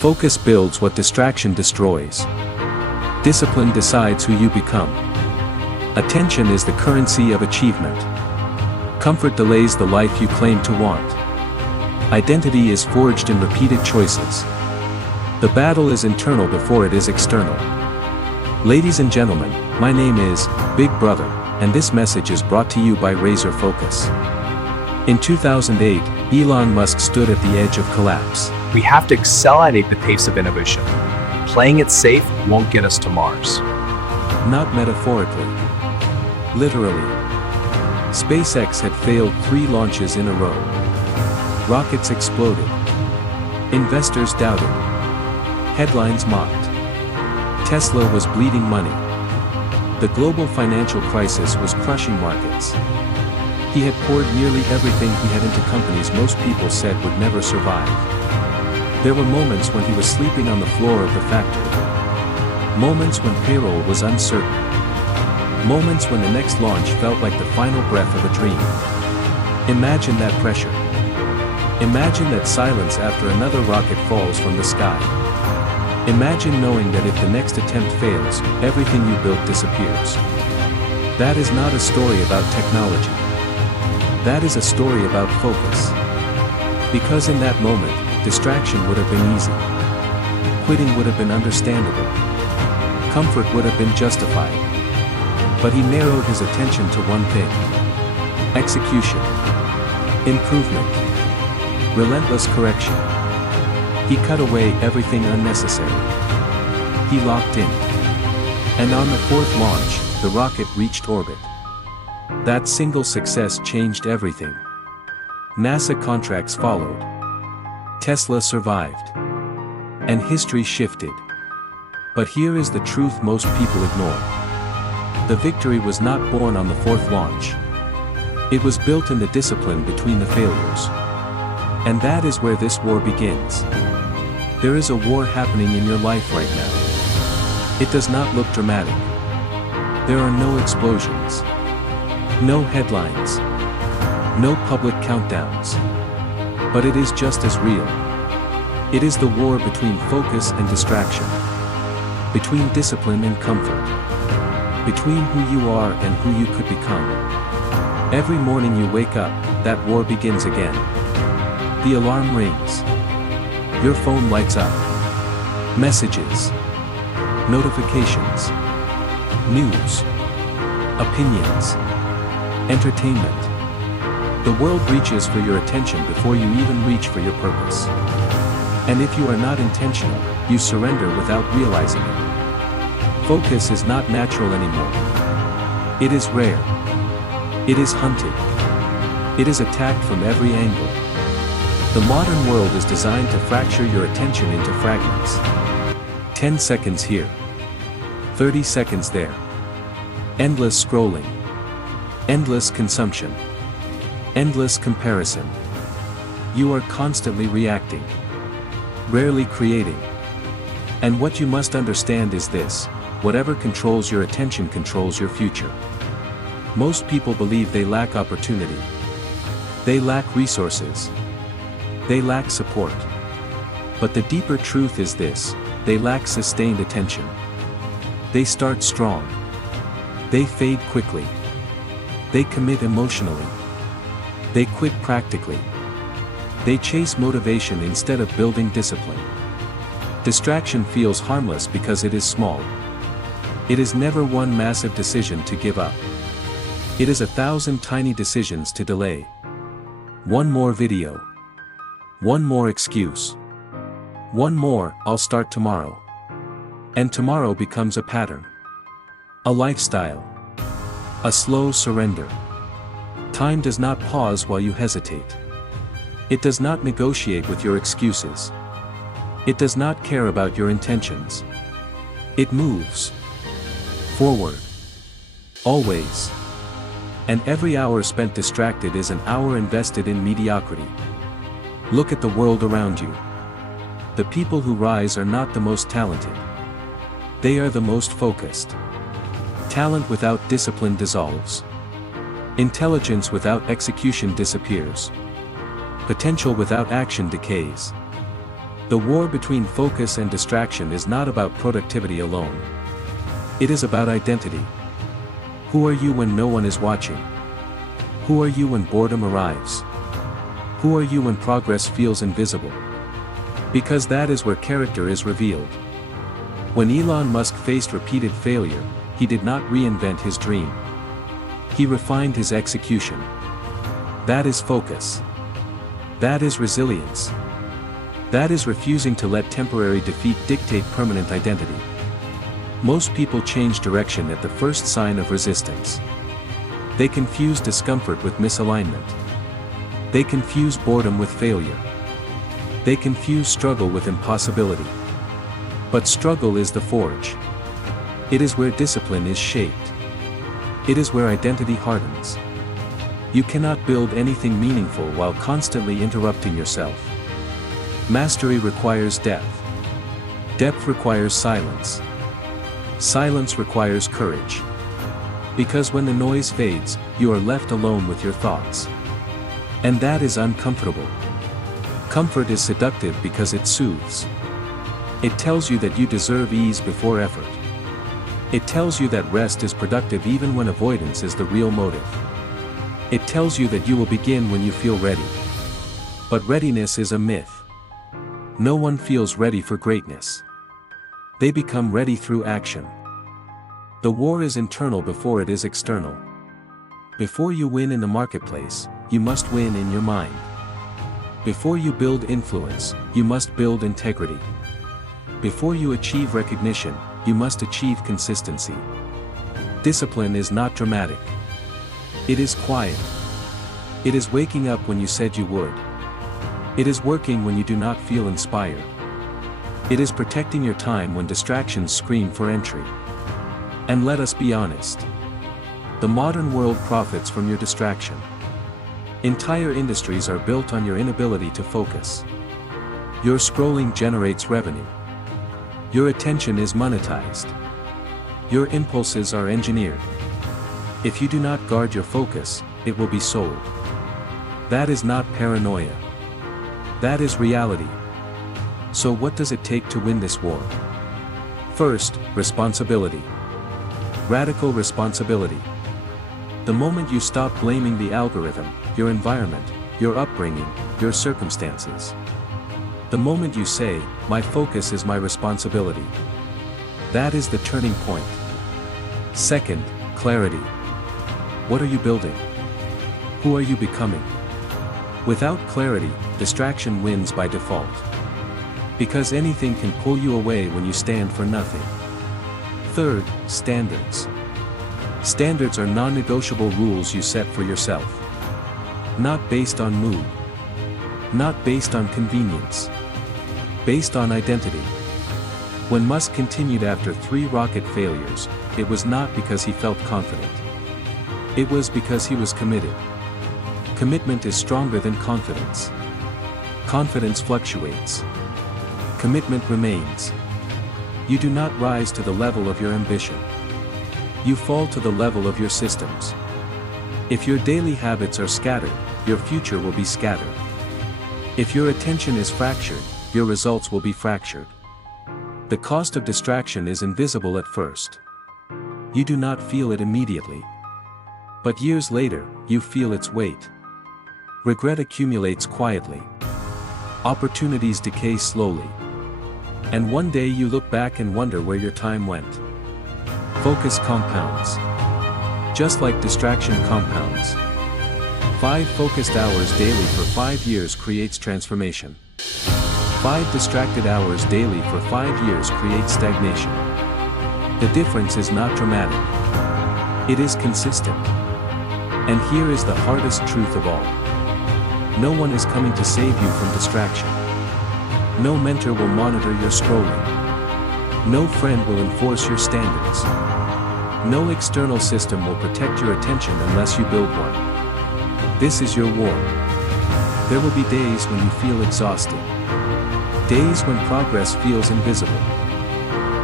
Focus builds what distraction destroys. Discipline decides who you become. Attention is the currency of achievement. Comfort delays the life you claim to want. Identity is forged in repeated choices. The battle is internal before it is external. Ladies and gentlemen, my name is Big Brother, and this message is brought to you by Rasor Focus. In 2008, Elon Musk stood at the edge of collapse. We have to accelerate the pace of innovation. Playing it safe won't get us to Mars. Not metaphorically. Literally. SpaceX had failed 3 launches in a row. Rockets exploded. Investors doubted. Headlines mocked. Tesla was bleeding money. The global financial crisis was crushing markets. He had poured nearly everything he had into companies most people said would never survive. There were moments when he was sleeping on the floor of the factory. Moments when payroll was uncertain. Moments when the next launch felt like the final breath of a dream. Imagine that pressure. Imagine that silence after another rocket falls from the sky. Imagine knowing that if the next attempt fails, everything you built disappears. That is not a story about technology. That is a story about focus. Because in that moment, distraction would have been easy. Quitting would have been understandable. Comfort would have been justified. But he narrowed his attention to one thing. Execution. Improvement. Relentless correction. He cut away everything unnecessary. He locked in. And on the 4th launch, the rocket reached orbit. That single success changed everything. NASA contracts followed. Tesla survived. And history shifted. But here is the truth most people ignore. The victory was not born on the 4th launch. It was built in the discipline between the failures. And that is where this war begins. There is a war happening in your life right now. It does not look dramatic. There are no explosions. No headlines. No public countdowns. But it is just as real. It is the war between focus and distraction. Between discipline and comfort. Between who you are and who you could become. Every morning you wake up, that war begins again. The alarm rings. Your phone lights up. Messages. Notifications. News. Opinions. Entertainment. The world reaches for your attention before you even reach for your purpose. And if you are not intentional, you surrender without realizing it. Focus is not natural anymore. It is rare. It is hunted. It is attacked from every angle. The modern world is designed to fracture your attention into fragments. 10 seconds here. 30 seconds there. Endless scrolling. Endless consumption. Endless comparison. You are constantly reacting. Rarely creating. And what you must understand is this: whatever controls your attention controls your future. Most people believe they lack opportunity. They lack resources. They lack support. But the deeper truth is this: they lack sustained attention. They start strong. They fade quickly. They commit emotionally. They quit practically. They chase motivation instead of building discipline. Distraction feels harmless because it is small. It is never one massive decision to give up. It is 1,000 tiny decisions to delay. One more video. One more excuse. One more, I'll start tomorrow. And tomorrow becomes a pattern. A lifestyle. A slow surrender. Time does not pause while you hesitate. It does not negotiate with your excuses. It does not care about your intentions. It moves forward. Always. And every hour spent distracted is an hour invested in mediocrity. Look at the world around you. The people who rise are not the most talented. They are the most focused. Talent without discipline dissolves. Intelligence without execution disappears. Potential without action decays. The war between focus and distraction is not about productivity alone. It is about identity. Who are you when no one is watching? Who are you when boredom arrives? Who are you when progress feels invisible? Because that is where character is revealed. When Elon Musk faced repeated failure, he did not reinvent his dream. He refined his execution. That is focus. That is resilience. That is refusing to let temporary defeat dictate permanent identity. Most people change direction at the first sign of resistance. They confuse discomfort with misalignment. They confuse boredom with failure. They confuse struggle with impossibility. But struggle is the forge. It is where discipline is shaped. It is where identity hardens. You cannot build anything meaningful while constantly interrupting yourself. Mastery requires depth. Depth requires silence. Silence requires courage. Because when the noise fades, you are left alone with your thoughts. And that is uncomfortable. Comfort is seductive because it soothes. It tells you that you deserve ease before effort. It tells you that rest is productive even when avoidance is the real motive. It tells you that you will begin when you feel ready. But readiness is a myth. No one feels ready for greatness. They become ready through action. The war is internal before it is external. Before you win in the marketplace, you must win in your mind. Before you build influence, you must build integrity. Before you achieve recognition, you must achieve consistency. Discipline is not dramatic. It is quiet. It is waking up when you said you would. It is working when you do not feel inspired. It is protecting your time when distractions scream for entry. And let us be honest. The modern world profits from your distraction. Entire industries are built on your inability to focus. Your scrolling generates revenue. Your attention is monetized. Your impulses are engineered. If you do not guard your focus, it will be sold. That is not paranoia. That is reality. So what does it take to win this war? First, responsibility. Radical responsibility. The moment you stop blaming the algorithm, your environment, your upbringing, your circumstances. The moment you say, my focus is my responsibility. That is the turning point. Second, clarity. What are you building? Who are you becoming? Without clarity, distraction wins by default. Because anything can pull you away when you stand for nothing. Third, standards. Standards are non-negotiable rules you set for yourself. Not based on mood. Not based on convenience. Based on identity. When Musk continued after 3 rocket failures, it was not because he felt confident. It was because he was committed. Commitment is stronger than confidence. Confidence fluctuates. Commitment remains. You do not rise to the level of your ambition. You fall to the level of your systems. If your daily habits are scattered, your future will be scattered. If your attention is fractured, your results will be fractured. The cost of distraction is invisible at first. You do not feel it immediately. But years later, you feel its weight. Regret accumulates quietly. Opportunities decay slowly. And one day you look back and wonder where your time went. Focus compounds. Just like distraction compounds. 5 focused hours daily for 5 years creates transformation. 5 distracted hours daily for 5 years creates stagnation. The difference is not dramatic. It is consistent. And here is the hardest truth of all. No one is coming to save you from distraction. No mentor will monitor your scrolling. No friend will enforce your standards. No external system will protect your attention unless you build one. This is your war. There will be days when you feel exhausted. Days when progress feels invisible.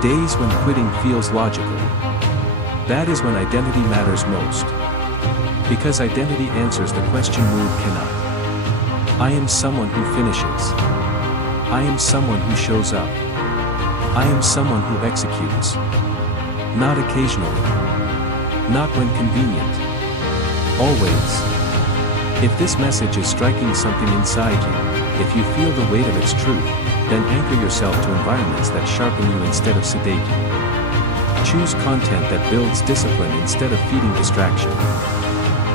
Days when quitting feels logical. That is when identity matters most. Because identity answers the question mood cannot. I am someone who finishes. I am someone who shows up. I am someone who executes. Not occasionally. Not when convenient. Always. If this message is striking something inside you, if you feel the weight of its truth, then anchor yourself to environments that sharpen you instead of sedate you. Choose content that builds discipline instead of feeding distraction.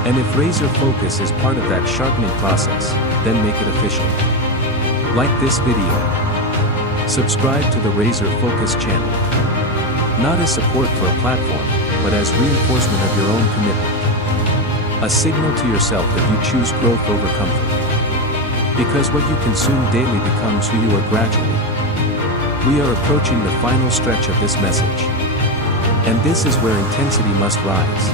And if Rasor Focus is part of that sharpening process, then make it official. Like this video. Subscribe to the Rasor Focus channel. Not as support for a platform, but as reinforcement of your own commitment. A signal to yourself that you choose growth over comfort. Because what you consume daily becomes who you are gradually. We are approaching the final stretch of this message. And this is where intensity must rise.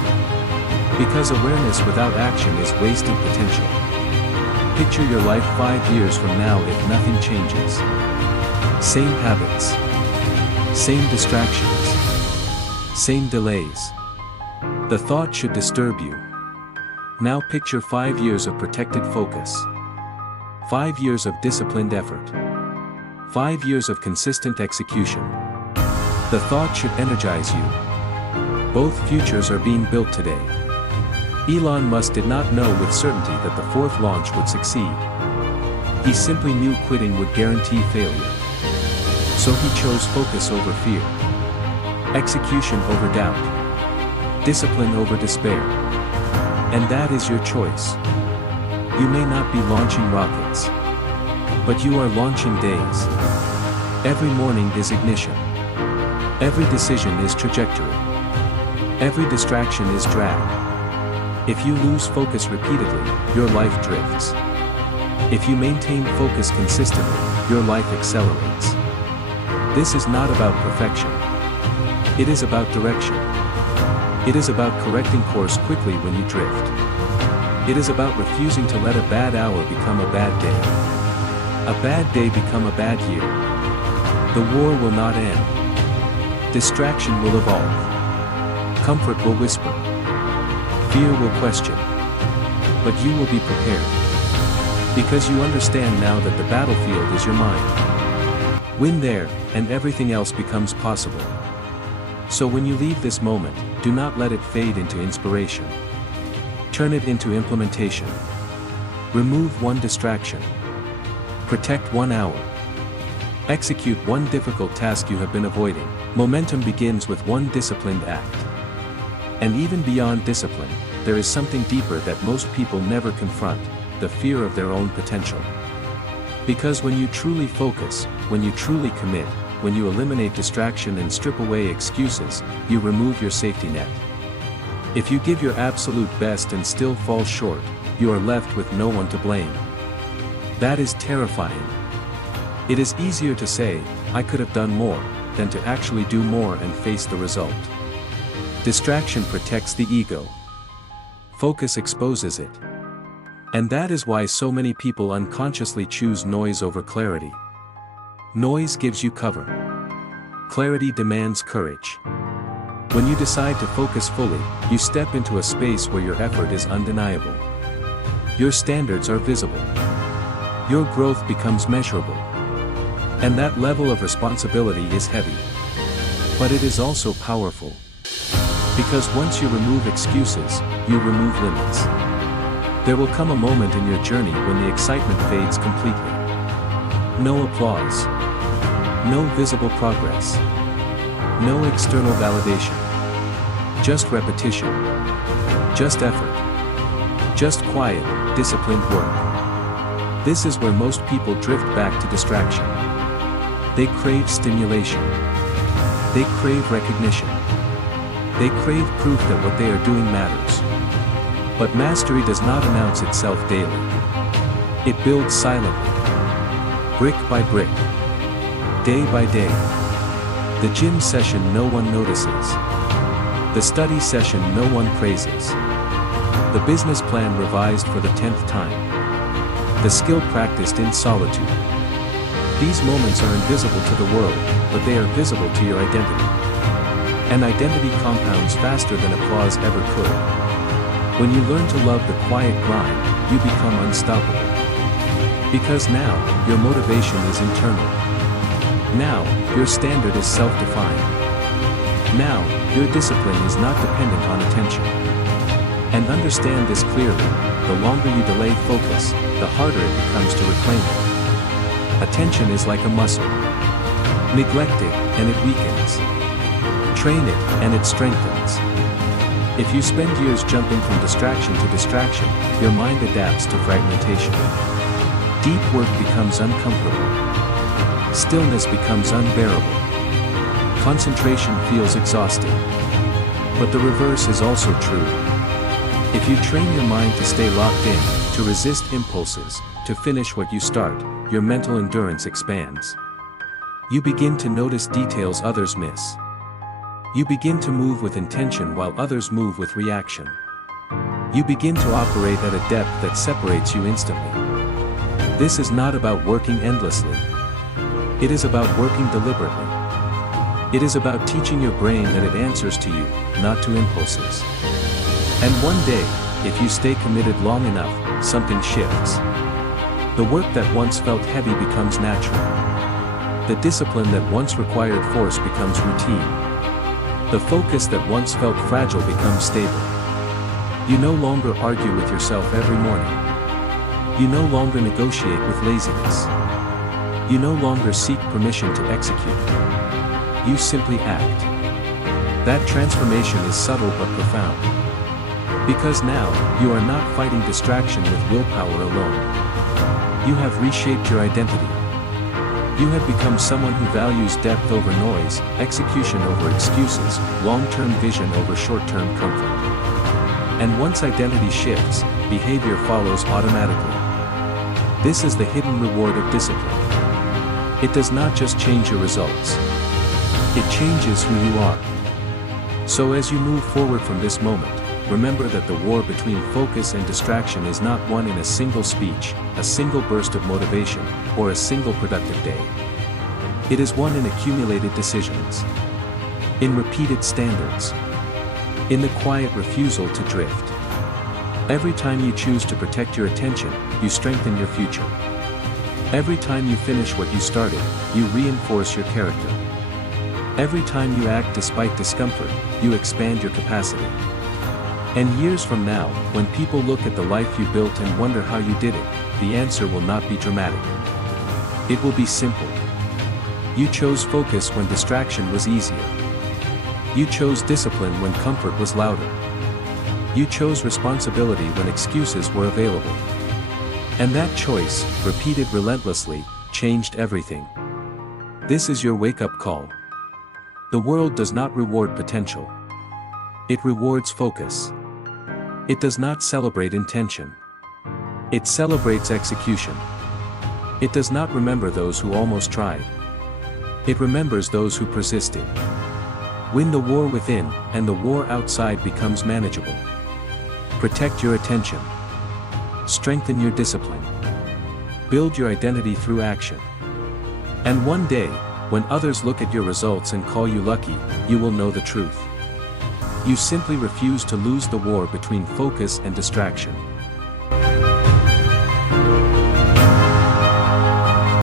Because awareness without action is wasted potential. Picture your life 5 years from now if nothing changes. Same habits. Same distractions. Same delays. The thought should disturb you. Now picture 5 years of protected focus. 5 years of disciplined effort. 5 years of consistent execution. The thought should energize you. Both futures are being built today. Elon Musk did not know with certainty that the fourth launch would succeed. He simply knew quitting would guarantee failure. So he chose focus over fear. Execution over doubt. Discipline over despair. And that is your choice. You may not be launching rockets. But you are launching days. Every morning is ignition. Every decision is trajectory. Every distraction is drag. If you lose focus repeatedly, your life drifts. If you maintain focus consistently, your life accelerates. This is not about perfection. It is about direction. It is about correcting course quickly when you drift. It is about refusing to let a bad hour become a bad day. A bad day become a bad year. The war will not end. Distraction will evolve. Comfort will whisper. Fear will question. But you will be prepared. Because you understand now that the battlefield is your mind. Win there, and everything else becomes possible. So when you leave this moment, do not let it fade into inspiration. Turn it into implementation. Remove one distraction. Protect 1 hour. Execute one difficult task you have been avoiding. Momentum begins with one disciplined act. And even beyond discipline, there is something deeper that most people never confront, the fear of their own potential. Because when you truly focus, when you truly commit, when you eliminate distraction and strip away excuses, you remove your safety net. If you give your absolute best and still fall short, you are left with no one to blame. That is terrifying. It is easier to say, I could have done more, than to actually do more and face the result. Distraction protects the ego. Focus exposes it. And that is why so many people unconsciously choose noise over clarity. Noise gives you cover. Clarity demands courage. When you decide to focus fully, you step into a space where your effort is undeniable. Your standards are visible. Your growth becomes measurable. And that level of responsibility is heavy. But it is also powerful. Because once you remove excuses, you remove limits. There will come a moment in your journey when the excitement fades completely. No applause. No visible progress. No external validation. Just repetition. Just effort. Just quiet, disciplined work. This is where most people drift back to distraction. They crave stimulation. They crave recognition. They crave proof that what they are doing matters. But mastery does not announce itself daily. It builds silently. Brick by brick. Day by day. The gym session no one notices. The study session no one praises. The business plan revised for the 10th time. The skill practiced in solitude. These moments are invisible to the world, but they are visible to your identity. And identity compounds faster than applause ever could. When you learn to love the quiet grind, you become unstoppable. Because now, your motivation is internal. Now, your standard is self-defined. Now, your discipline is not dependent on attention. And understand this clearly, the longer you delay focus, the harder it becomes to reclaim it. Attention is like a muscle. Neglect it, and it weakens. Train it, and it strengthens. If you spend years jumping from distraction to distraction, your mind adapts to fragmentation. Deep work becomes uncomfortable. Stillness becomes unbearable. Concentration feels exhausting. But the reverse is also true. If you train your mind to stay locked in, to resist impulses, to finish what you start, your mental endurance expands. You begin to notice details others miss. You begin to move with intention while others move with reaction. You begin to operate at a depth that separates you instantly. This is not about working endlessly. It is about working deliberately. It is about teaching your brain that it answers to you, not to impulses. And one day, if you stay committed long enough, something shifts. The work that once felt heavy becomes natural. The discipline that once required force becomes routine. The focus that once felt fragile becomes stable. You no longer argue with yourself every morning. You no longer negotiate with laziness. You no longer seek permission to execute. You simply act. That transformation is subtle but profound. Because now, you are not fighting distraction with willpower alone. You have reshaped your identity. You have become someone who values depth over noise, execution over excuses, long-term vision over short-term comfort. And once identity shifts, behavior follows automatically. This is the hidden reward of discipline. It does not just change your results. It changes who you are. So as you move forward from this moment, remember that the war between focus and distraction is not won in a single speech, a single burst of motivation, or a single productive day. It is won in accumulated decisions. In repeated standards. In the quiet refusal to drift. Every time you choose to protect your attention, you strengthen your future. Every time you finish what you started, you reinforce your character. Every time you act despite discomfort, you expand your capacity. And years from now, when people look at the life you built and wonder how you did it, the answer will not be dramatic. It will be simple. You chose focus when distraction was easier. You chose discipline when comfort was louder. You chose responsibility when excuses were available. And that choice, repeated relentlessly, changed everything. This is your wake-up call. The world does not reward potential. It rewards focus. It does not celebrate intention. It celebrates execution. It does not remember those who almost tried. It remembers those who persisted. Win the war within, and the war outside becomes manageable. Protect your attention. Strengthen your discipline. Build your identity through action. And one day, when others look at your results and call you lucky, you will know the truth. You simply refuse to lose the war between focus and distraction.